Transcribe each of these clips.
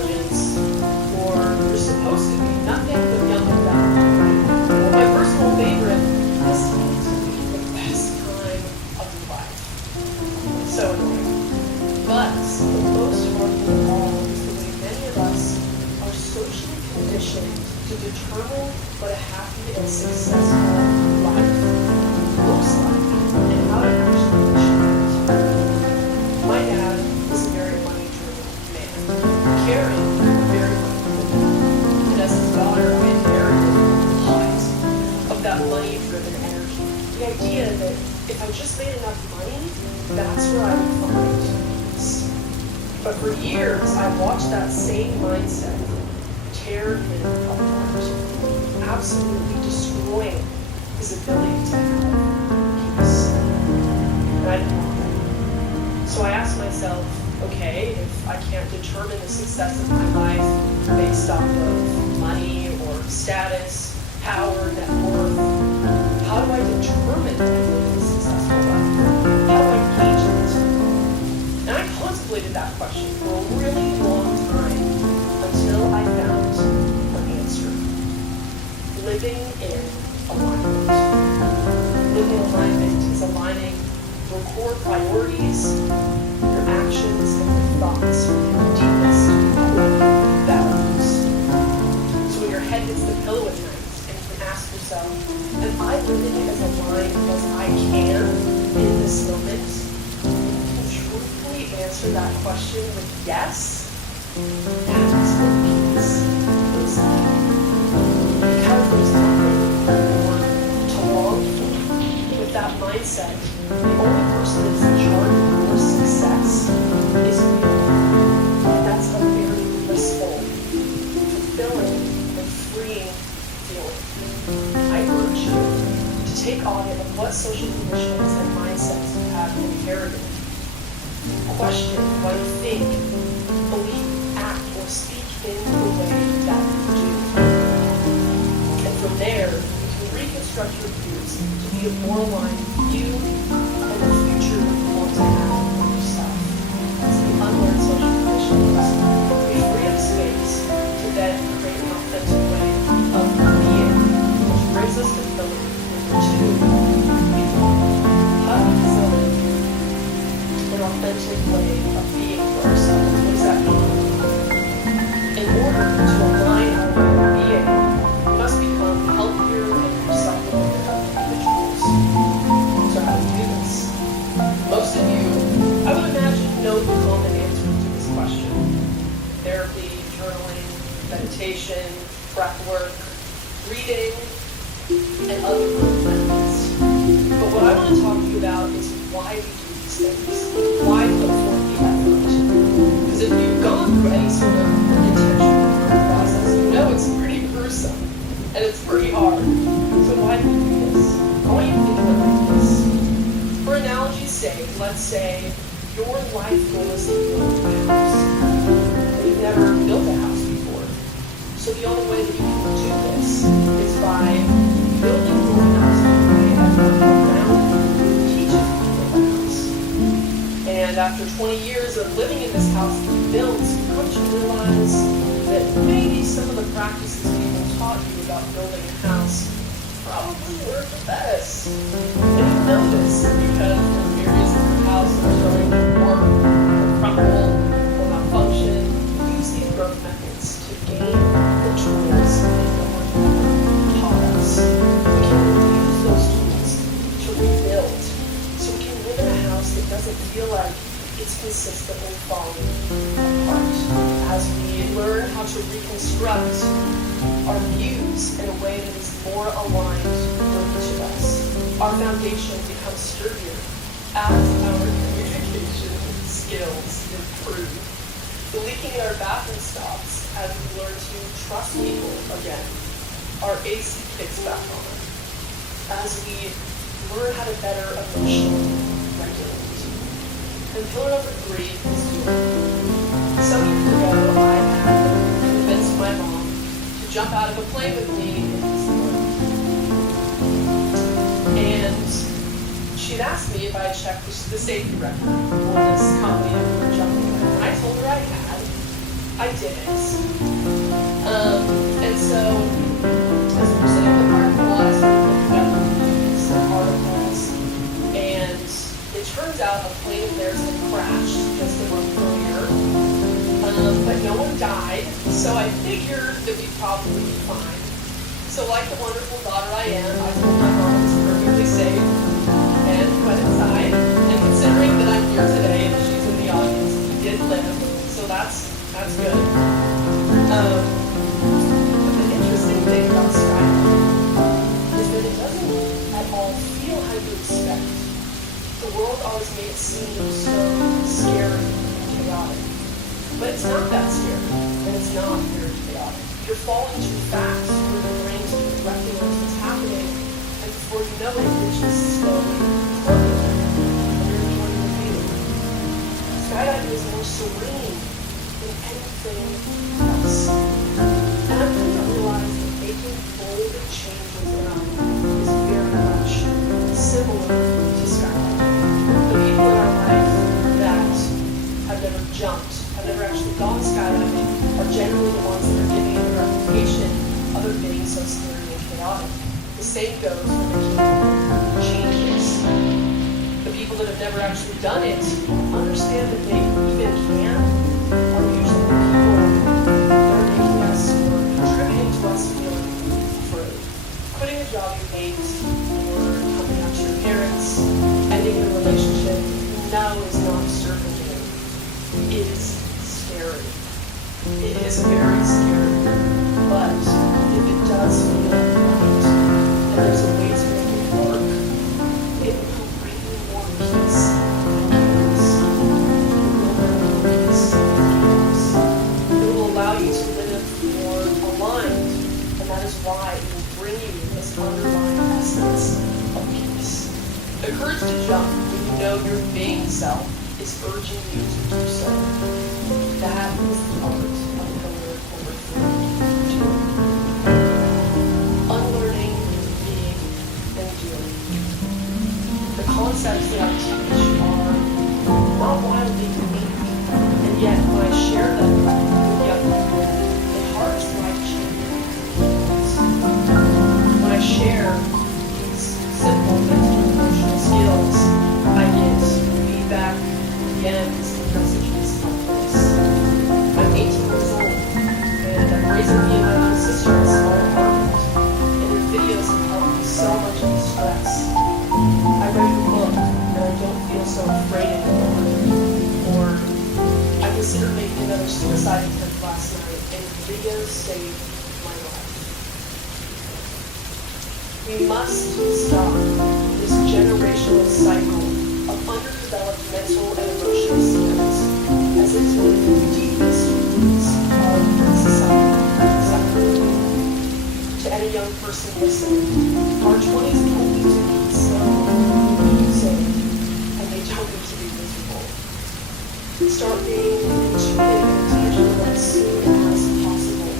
intelligence, or you're supposed to be nothing but young and dumb. Well, my personal favorite, this seems to be the best time of your life. So annoying. But the most harmful of all is the way many of us are socially conditioned to determine what a happy and successful life looks like and how to actually achieve it. My dad is a very money-driven man. Caring, very money-driven. And as his daughter, I inherited a lot of that money-driven energy. The idea that if I just made enough money, that's where I would find peace. But for years, I watched that same mindset tear him apart, absolutely destroying his ability to have peace. And I didn't want that. So I asked myself, okay, if I can't determine the success of my life based off of money or status, power, net worth, how do I determine that I'm living a successful life? How do I gauge it? And I contemplated that question for a really long time until I found an answer. Living in alignment. Living in alignment is aligning your core priorities, your actions, and your thoughts with your deepest core values. So when your head hits the pillow at night and you can ask yourself, am I living as aligned as I can in this moment? You can truthfully answer that question with yes. That's what peace is like. Because there's nothing more to long for. With that mindset, the only person that's in charge of your success is you. And that's a very blissful, fulfilling, and freeing feeling. I urge you to take audit of what social conditions and mindsets you have inherited. Question what you think, believe, act, or speak in the way that you do. And from there, you can reconstruct your views to be a more aligned view and the future you want to have for yourself. As we unlearn social conditions, we free up space to then create an authentic way of being, which brings us to pillar number 2, how do we facilitate an authentic way of being for ourselves? What does that mean? In order to align our way of being, we must become healthier and more self-aware individuals. So how do we do this? Most of you, I would imagine, know the common answer to this question. Therapy, journaling, meditation, breath work, reading, and other methods. But what I want to talk to you about is why we do these things. Why put forth the effort? Because if you've gone through any sort of intentional learning process, you know it's pretty gruesome and it's pretty hard. So why do we do this? I want you to think of it like this. For analogy's sake, let's say your life goal is to build a house. And you've never built a house before. So the only way that you can do this is by building your house in a way that works around you, teaches you to build a house. And after 20 years of living in this house that you built, you come to realize that maybe some of the practices people taught you about building a house probably weren't the best. And you know this because there are areas of your house that are starting to warp, or crumble, or malfunction. Use these growth methods to gain the tools that your mother taught us. We can use those tools to rebuild so we can live in a house that doesn't feel like it's consistently falling apart. As we learn how to reconstruct our views in a way that is more aligned with each of us, our foundation becomes sturdier as our communication skills improve. The leaking in our bathroom stops as we learn to trust people again. Our AC kicks back on as we learn how to better emotionally regulate. And pillar number 3 is doing. Some years ago, I had convinced my mom to jump out of a plane with me in New Zealand. And she'd asked me if I had checked the safety record for this company that we were jumping with. And I told her I had. I didn't. And so, as we were sitting in the parking lot, I started looking up reviews and articles, and it turns out a plane of theirs had crashed just a month earlier, but no one died, so I figured that we'd probably be fine. So like the wonderful daughter I am, I told my mom it was perfectly safe, and went inside, and considering that I'm here today and that she's in the audience, we did live, so that's good. But the interesting thing about skydiving is that it doesn't at all feel how you expect. The world always made it seem so scary and chaotic. But it's not that scary, and it's not very chaotic. You're falling too fast for your brain to recognize what's happening, and before you know it, you're just slowly floating, and you're enjoying the view. Skydiving is more serene than anything else. And I've come to realize that making bold changes in our life is very much similar to skydiving. The people in our life that have never jumped, have never actually gone skydiving, are generally the ones that are giving it the reputation of it being so scary and chaotic. The same goes for making changes. The people that have never actually done it understand that they even can, are usually the people that are making us or contributing to us feeling free. Quitting a job you hate, or coming out to your parents, ending a relationship you know is not serving you, is scary. It is very scary, but if it does feel right, and there's a way to make it work, it will bring you more peace and chaos. It will allow you to live more aligned, and that is why it will bring you this underlying essence of peace. The courage to jump when you know your being self is urging you to do so. That is the art of pillar number 3, doing. Unlearning, being, and doing. The concepts that I teach are not wildly unique, and yet when I share them with young people, it hearts life-changing. When I share these simple mental and emotional skills, I get feedback, DMs, and messages like this. I'm 18 years old, and I'm raising me and my little sister in a small apartment, and your videos have helped me so much in stress. I read your book, and I don't feel so afraid anymore. Or I considered making another suicide attempt last night, and your videos saved my life. We must stop this generational cycle of underdeveloped mental and emotional skills as it's one of the deepest roots of society. To any young person listening, our 20s don't need to be so easy, and they don't need to be miserable. Start being intuitive and tangible as soon as possible.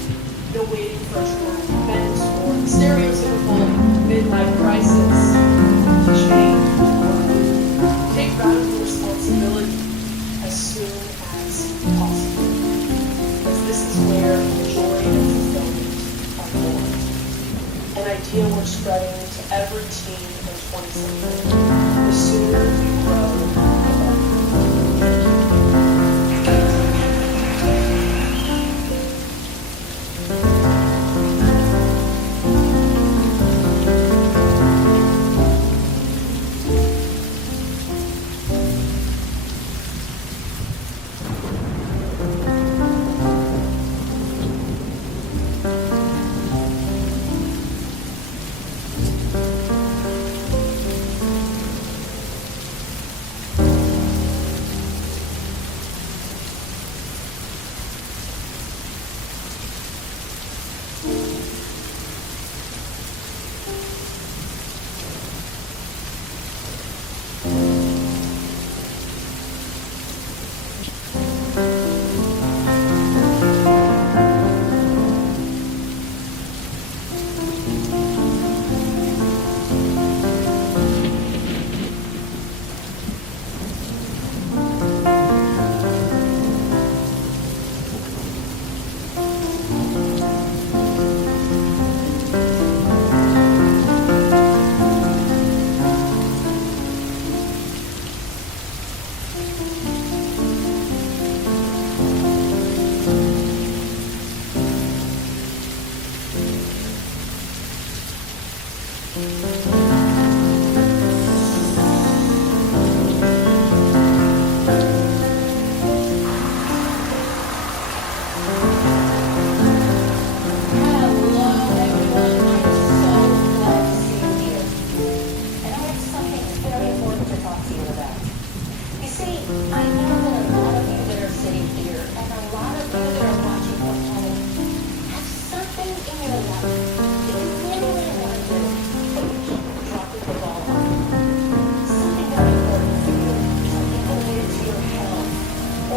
No waiting for a traumatic event or the stereotypical midlife crisis to change or take radical responsibility as soon as possible. Because this is where joy and fulfillment are born. An idea we're spreading to every teen and 20-something. The sooner we grow, the better.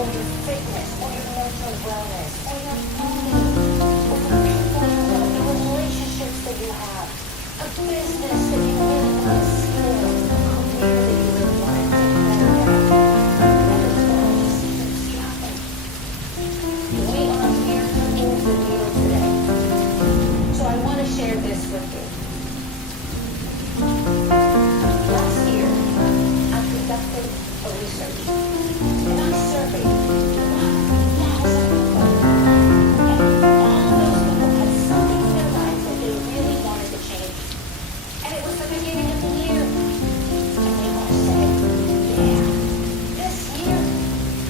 or your fitness, or your mental wellness, or your money, or the people you love, the relationships that you have, a business that you really want to scale, a career that you really want to take better at, and the ball just keeps dropping. We are here to move the needle today. So I want to share this with you. Last year, I conducted a research, and I surveyed 1,000 people. And all those people had something in their lives that they really wanted to change. And it was the beginning of the year. And they all said, yeah, this year,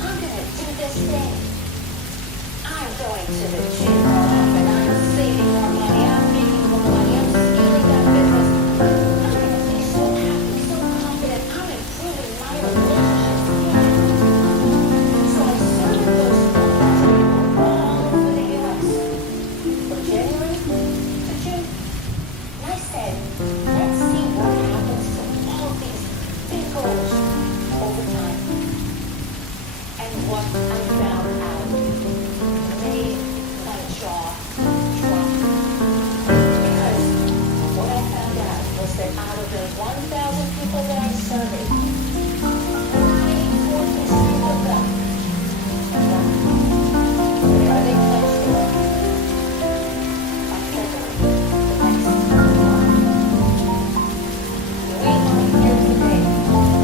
I'm going to do this thing. I'm going to the gym more often. I'm saving more money. I'm making more money. I'm scaling that business. I'm going to be so happy, so confident. I'm improving my relationships. So I surveyed those 1,000 people all over the U.S. from January to June. And I said, let's see what happens to all these big goals over time. And what I found out made my jaw drop. Because what I found out was that out of the 1,000 people that I surveyed, 94% of them, where are they pledged to go? By February, the next month. We are here today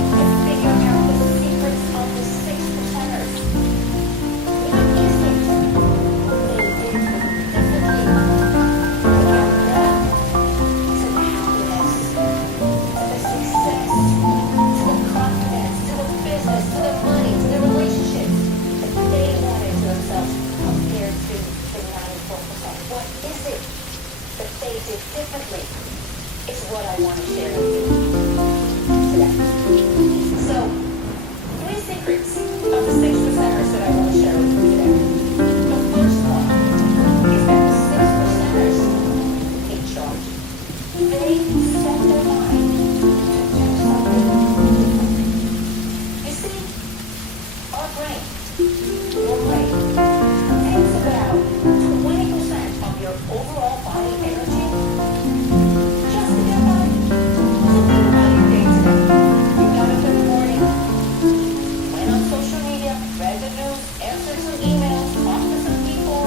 to figure out the secrets of the 6%ers. What is it they did differently to get them to the happiness, to the success, to the confidence, to the business, to the money, to the relationships that they wanted to themselves compared to the 94%? What is it that they did differently? Is what I want to share with you today. So, 3 secrets of the 6%ers that I want to share with you today. The first one is that the 6%ers take charge. They set their mind to do something different. You see, our brain, your brain, takes about 20% of your overall body energy just to get by. So think about your day today. You got up in the morning, went on social media, read the news, answered some emails, talked to some people,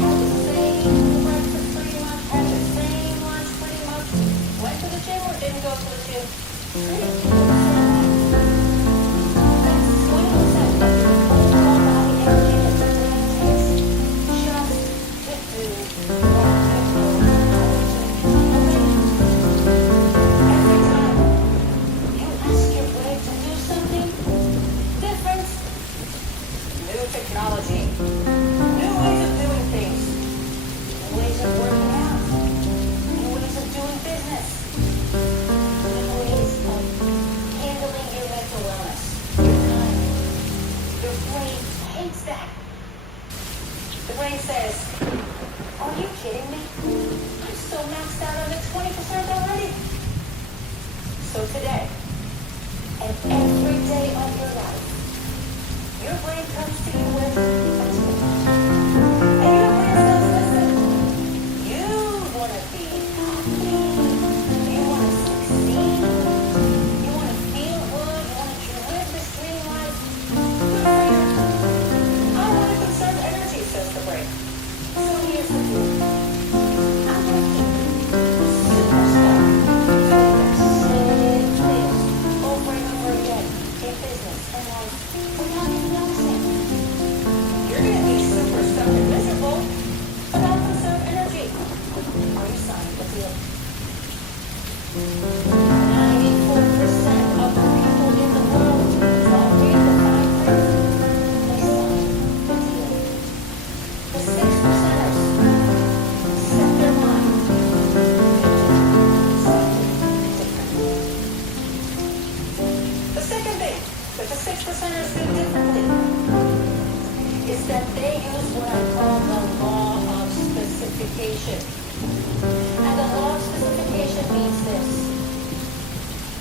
had the same breakfast pretty much, had the same lunch pretty much, went to the gym or didn't go to the gym. Treated people the same way. That's 20% of your overall body energy that the brain takes just to do what you know how to do. Every time you ask your brain to do something different, new technology, new ways of doing things, new ways of working out, new ways of doing business, new ways of handling your mental wellness, your time. Your brain hates that. The brain says, are you kidding me? I'm so maxed out on the 20% already. So today, and every day of your life, your brain comes to you with a tip. And your brain says, listen, you want to be happy, you want to succeed, you want to feel good, you want to live this dream life. Good for you. I want to conserve energy, says the brain. So here's the deal. I'm going to keep you super stuck doing the same things over and over again in business and life without even noticing. You're going to be super stuck and miserable, but I'll conserve energy. Are you signing the deal? 94% of the people in the world don't read the fine print. They sign the deal. The 6%ers set their mind to do something differently. The second thing that the 6%ers do differently is that they use what I call the law of specification. And the law of specification means this.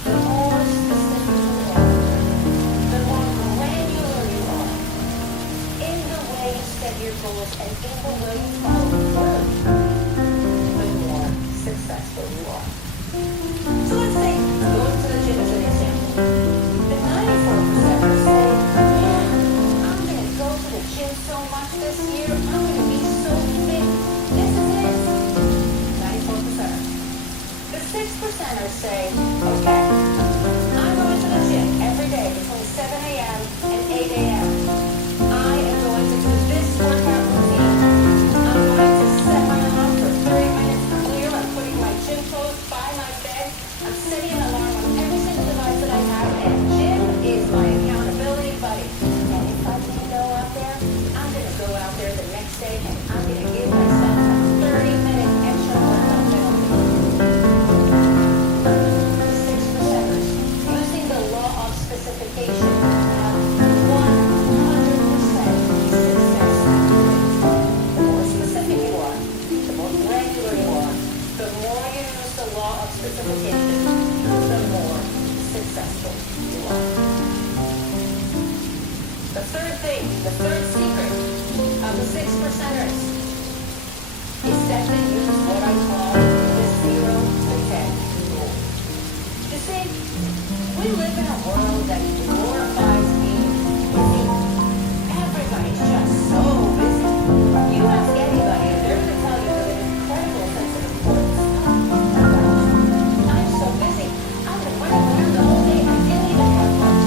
The more specific you are, the more granular you are, your goals and in the way you follow through, the more successful you are. So let's say going to the gym as an example. The 94%ers say, man, I'm going to go to the gym so much this year. I'm going to be so fit. This is it. 94%ers. The 6%ers say, okay, I'm going to the gym every day between 7 a.m. and 8 a.m. I am going to do this workout routine. I'm going to set my alarm for 30 minutes clear. I'm putting my gym clothes by my bed. I'm setting an alarm on every single device that I have, and gym is my accountability buddy. And if I didn't go out there, I'm going to go out there the next day and I'm going to give myself a 30-minute extra workout penalty. The 6%ers, using the law of specification, have 100% success rate. The more specific you are, the more granular you are, the more you use the law of specification, the more successful you are. The third thing, the third secret of the 6%ers is that they use what I call the 0 to 10 rule. You see, we live in a world that glorifies being busy. Everybody's just so busy. You ask anybody and they're going to tell you with an incredible sense of importance. I'm so busy. I've been running around the whole day. I didn't even have lunch.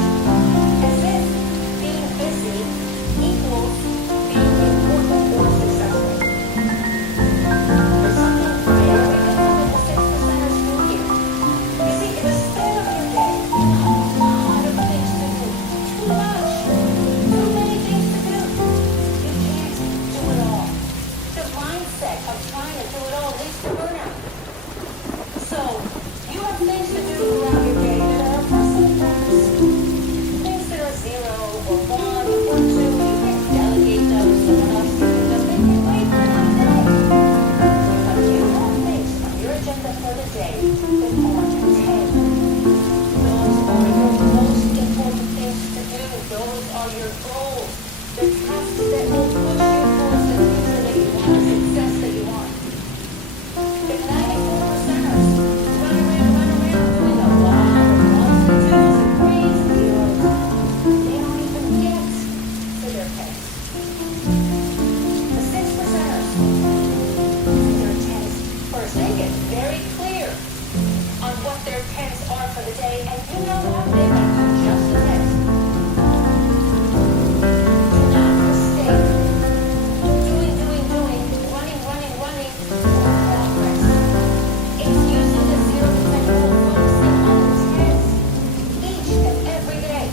As if being busy equals being important or successful. There's something very different that the 6%ers do here. You see, in the span of your day, you have a lot of things to do. Too much. Too many things to do. You can't do it all. The mindset of trying to do it all leads to burnout. So, you have things to do throughout your day that are personal tasks. Things that are 0 or 1 or 2. You can delegate those. Someone else can do them. They can wait for another day. But you have things on your agenda for the day that are 10. Those are your most important things to do. Those are your goals. The tasks that will push you towards the future that you want, the success that you want. The 94%ers run around doing a lot of ones and twos and threes and zeros. They don't even get to their tens. The 6%ers do their tens first. They get very clear on what their tens are for the day, and you know what? They can do just the tens. Do not mistake doing, running for progress. It's using the 0 to 10 rule, focusing on the tens each and every day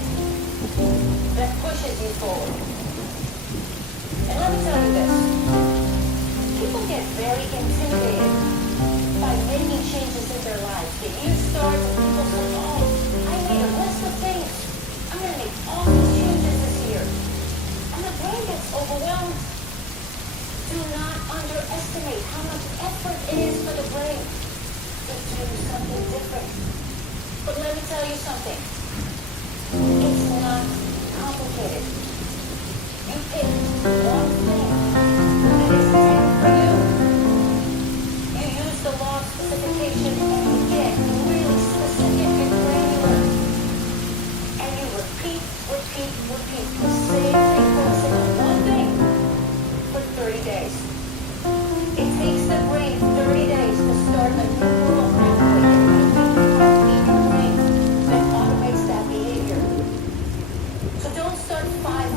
that pushes you forward. And let me tell you this. People get very intimidated by making changes in their lives. They use start and people say, oh, I made a list of things. I'm going to make all these changes this year. And the brain gets overwhelmed. Do not underestimate how much effort it is for the brain to do something different. But let me tell you something. It's not complicated. You pick one thing that is meant for you. You use the law of specification and you get really specific and granular. And you repeat the same thing, focusing on one thing for 30 days. It takes the brain 30 days to start a new neural pathway in your brain that automates that behavior. So don't start 5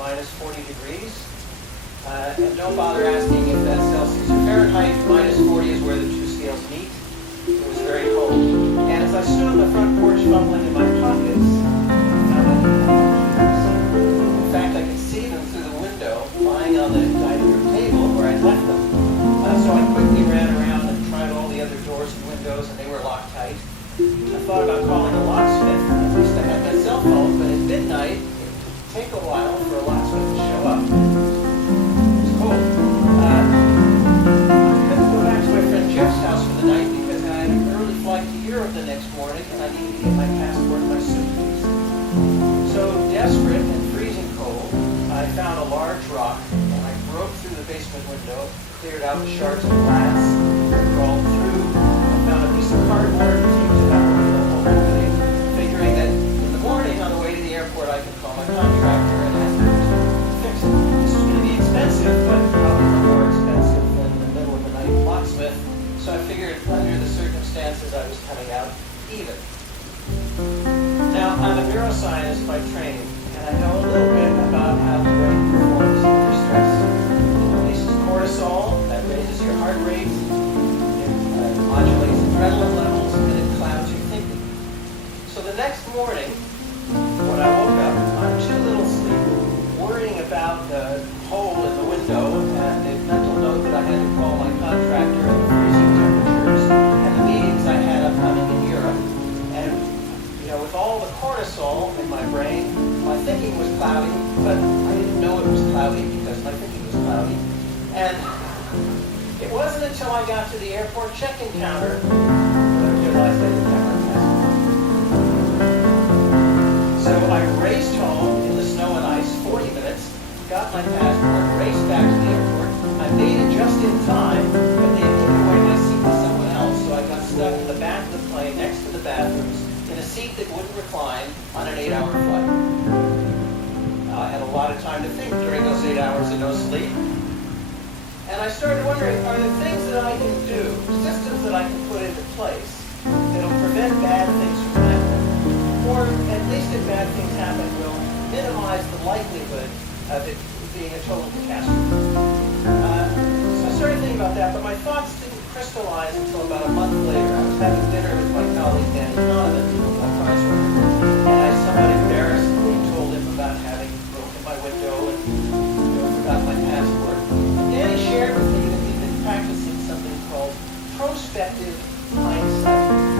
minus 40 degrees. And don't bother asking if that's Celsius or Fahrenheit. Minus 40 is where the two scales meet. It was very cold. And as I stood on the front porch fumbling in my pockets, I found I didn't have my keys. In fact, I could see them through the window lying on the dining room table where I'd left them. So I quickly ran around and tried all the other doors and windows, and they were locked tight. I thought about calling a locksmith. At least I had my cell phone, but at midnight, it would take a while for a locksmith to show up. It was cold. I couldn't go back to my friend Jeff's house for the night because I had an early flight to Europe the next morning, and I needed to get my passport and my suitcase. So, desperate and freezing cold, I found a large rock, and I broke through the basement window, cleared out the shards of glass, crawled through. I found a piece of cardboard and taped it up over the whole opening, figuring that in the morning on the way to the airport I could call my contractor and ask him to fix it. This was going to be expensive, but probably no more expensive than the middle of the night locksmith. So I figured under the circumstances I was coming out even. Now, I'm a neuroscientist by training, and I know a little bit about how the brain performs under stress. It releases cortisol, that raises your heart rate, it modulates adrenaline levels, and it clouds your thinking. So the next morning, when I woke up, on too little sleep, worrying about the hole in the window and the mental note that I had to call my contractor and the freezing temperatures and the meetings I had upcoming in Europe. And, with all the cortisol in my brain, my thinking was cloudy, but I didn't know it was cloudy because my thinking was cloudy. And it wasn't until I got to the airport check-in counter that I realized I didn't have my passport. So I raced home in the snow and ice, 40 minutes, got my passport, raced back to the airport. I made it just in time, but they had given away my seat to someone else, so I got stuck in the back of the plane next to the bathrooms in a seat that wouldn't recline on an 8-hour flight. I had a lot of time to think during those 8 hours of no sleep. And I started wondering, are there things that I can do, systems that I can put into place that'll prevent bad things from happening? Or at least if bad things happen, will minimize the likelihood of it being a total catastrophe. So I started thinking about that, but my thoughts didn't crystallize until about a month later. I was having dinner with my colleague Danny Donovan, a prize winner, and I somewhat embarrassedly told him about having broken my window and forgot my passport. Danny shared with me that he'd been practicing something called prospective hindsight.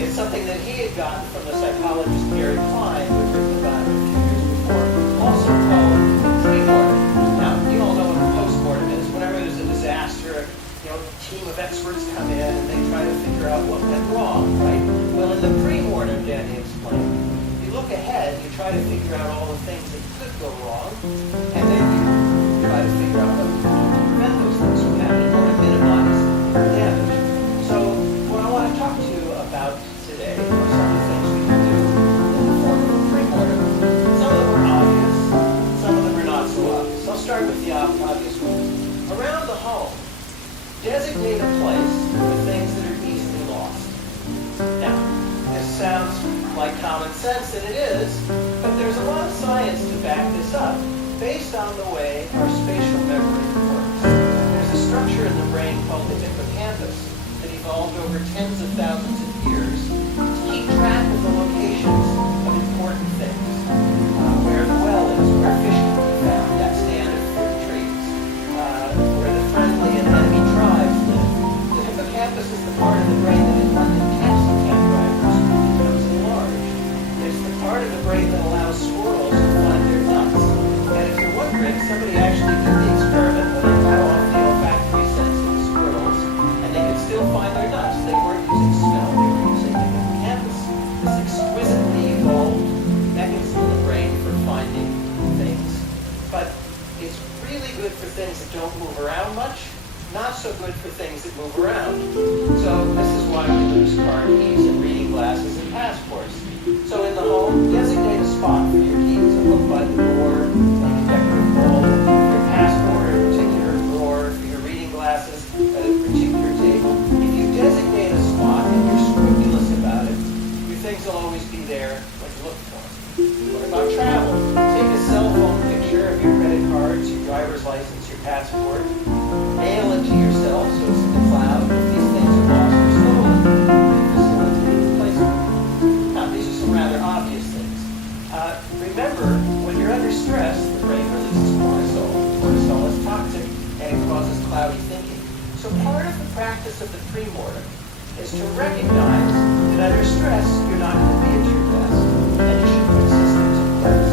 It's something that he had gotten from the psychologist Gary Klein, who had written about it a few years before, also called pre-mortem. Now, you all know what a post-mortem is. Whenever there's a disaster, a team of experts come in and they try to figure out what went wrong, right? Well, in the pre-mortem, Danny explained, you look ahead, you try to figure out all the things that could go wrong, and then you try to figure out what you can do to prevent those things from happening or to minimize the damage. So, what I want to talk to you about today are some of the things we can do in the form of a pre-mortem. Some of them are obvious, some of them are not so obvious. I'll start with the obvious ones. Around the home, designate a place for things that are easily lost. Now, this sounds like common sense, and it is, but there's a lot of science to back this up based on the way our spatial memory works. There's a structure in the brain called the hippocampus that evolved over tens of thousands of years to keep track of the locations of important things. Where the well is, where fish can be found, that stand of fruit trees, where the friendly and enemy tribes live. The hippocampus is the part of the brain that is one that catches the cat drivers and becomes enlarged. It's the part of the brain that allows squirrels to find their nuts. And if you're wondering, somebody actually did the experiment where they cut off the olfactory sense of the squirrels, and they could still find their nuts. They weren't using smell, they were using the hippocampus, this exquisitely evolved mechanism in the brain for finding things. But it's really good for things that don't move around much, not so good for things that move around. So this is why we lose car keys and reading glasses and passports. So in the home, designate a spot for your keys, a hook by the door, like a decorative bowl, your passport, a particular drawer, for your reading glasses, at a particular table. If you designate a spot and you're scrupulous about it, your things will always be there when you look for them. What about travel? Take is to recognize that under stress, you're not going to be at your best, and you should put systems in place.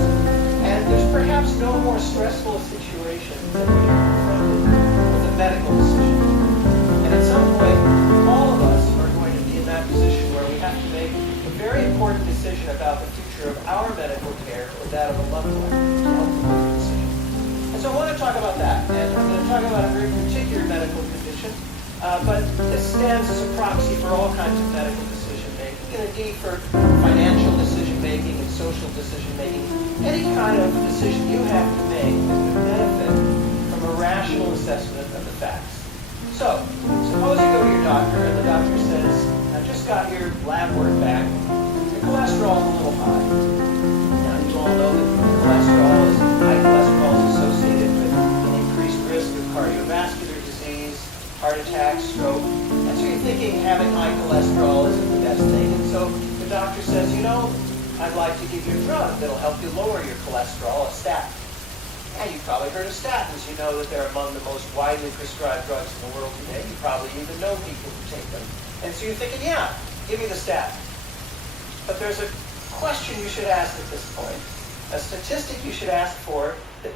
And there's perhaps no more stressful a situation than when you're confronted with a medical decision. And at some point, all of us are going to be in that position where we have to make a very important decision about the future of our medical care or that of a loved one to help them make a decision. And so I want to talk about that, and I'm going to talk about a very particular medical condition, but this stands as a proxy for all kinds of medical decision making, and indeed for financial decision making and social decision making, any kind of decision you have to make that would benefit from a rational assessment of the facts. So, suppose you go to your doctor and the doctor says, I just got your lab work back, your cholesterol is a little high. Now you all know that high cholesterol is associated with an increased risk of cardiovascular disease, heart attack, stroke. And so you're thinking having high cholesterol isn't the best thing. And so the doctor says, I'd like to give you a drug that'll help you lower your cholesterol, a statin. Yeah, you've probably heard of statins. You know that they're among the most widely prescribed drugs in the world today. You probably even know people who take them. And so you're thinking, yeah, give me the statin. But there's a question you should ask at this point, a statistic you should ask for that